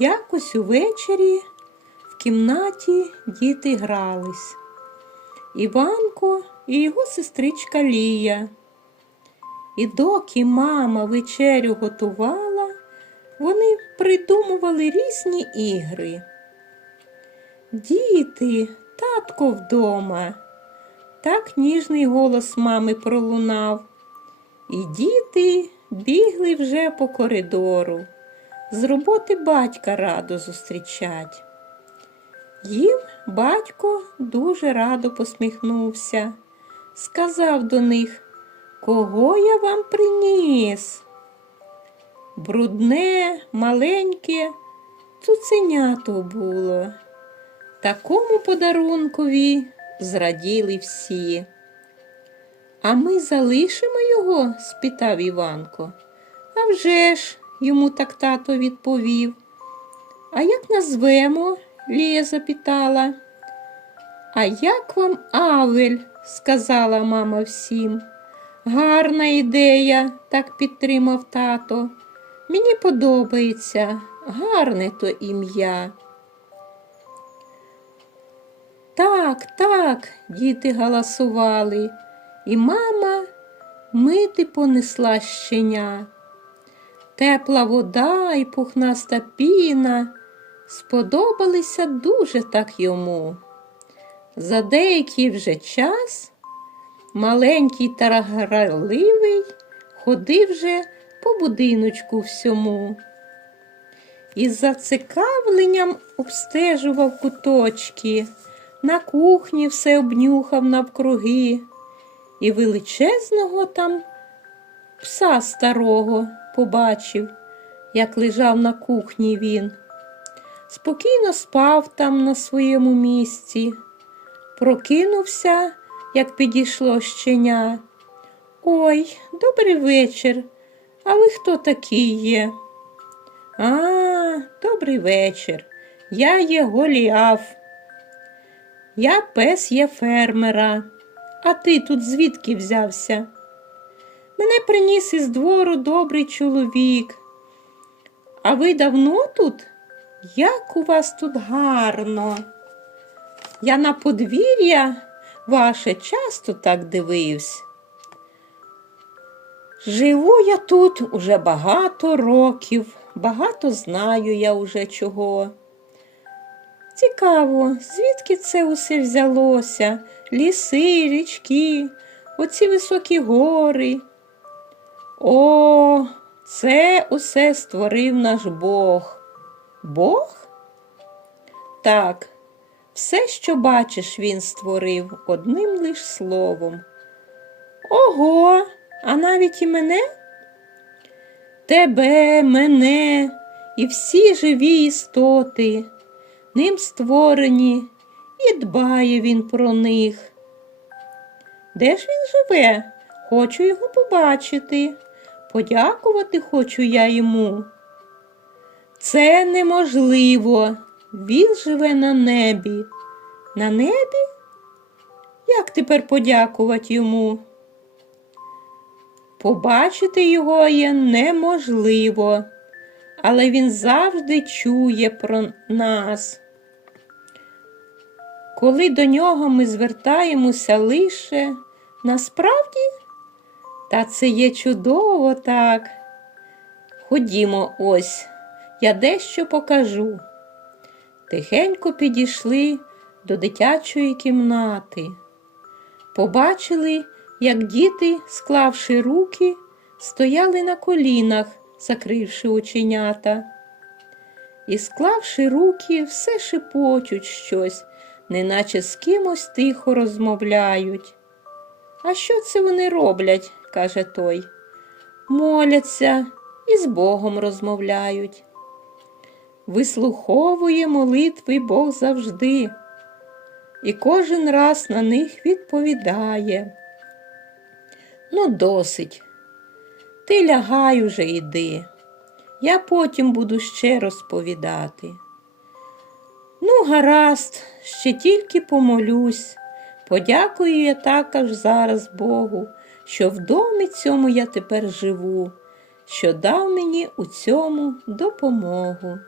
Якось увечері в кімнаті діти грались. Іванко і його сестричка Лія. І доки мама вечерю готувала, вони придумували різні ігри. Діти, татко вдома. Так ніжний голос мами пролунав. І діти бігли вже по коридору. З роботи батька радо зустрічать. Їм батько дуже радо посміхнувся, сказав до них, кого я вам приніс? Брудне, маленьке цуценято було. Такому подарункові зраділи всі. А ми залишимо його? спитав Іванко. «А вже ж», – йому так тато відповів. А як назвемо? Лія запитала. А як вам Авель? сказала мама всім. Гарна ідея, так підтримав тато. Мені подобається, гарне то ім'я. Так, так, діти галасували, і мама мити понесла щеня. Тепла вода і пухнаста піна сподобалися дуже так йому. За деякий вже час маленький та граливий ходив вже по будиночку всьому. І з зацікавленням обстежував куточки, на кухні все обнюхав навкруги, і величезного там пса старого побачив, як лежав на кухні він. Спокійно спав там на своєму місці, прокинувся, як підійшло щеня. Ой, добрий вечір. А ви хто такий є? А, добрий вечір. Я є Голіаф. Я пес є фермера. А ти тут звідки взявся? Мене приніс із двору добрий чоловік. А ви давно тут? Як у вас тут гарно. Я на подвір'я ваше часто так дивився. Живу я тут уже багато років, багато знаю я уже чого. Цікаво, звідки це усе взялося? Ліси, річки, оці високі гори. О, це усе створив наш Бог. Бог? Так, все, що бачиш, він створив одним лиш словом. Ого, а навіть і мене? Тебе, мене і всі живі істоти, ним створені, і дбає він про них. Де ж він живе? Хочу його побачити, подякувати хочу я йому. Це неможливо. Він живе на небі. На небі? Як тепер подякувати йому? Побачити його є неможливо, але він завжди чує про нас. Коли до нього ми звертаємося лише насправді, та це є чудово так. Ходімо ось, я дещо покажу. Тихенько підійшли до дитячої кімнати. Побачили, як діти, склавши руки, стояли на колінах, закривши оченята. І, склавши руки, все шепочуть щось, неначе з кимось тихо розмовляють. А що це вони роблять? Каже той. Моляться і з Богом розмовляють. Вислуховує молитви Бог завжди, і кожен раз на них відповідає. Ну, досить. Ти лягай уже йди. Я потім буду ще розповідати. Ну, гаразд, ще тільки помолюсь. Подякую я також зараз Богу, що в домі цьому я тепер живу, що дав мені у цьому допомогу.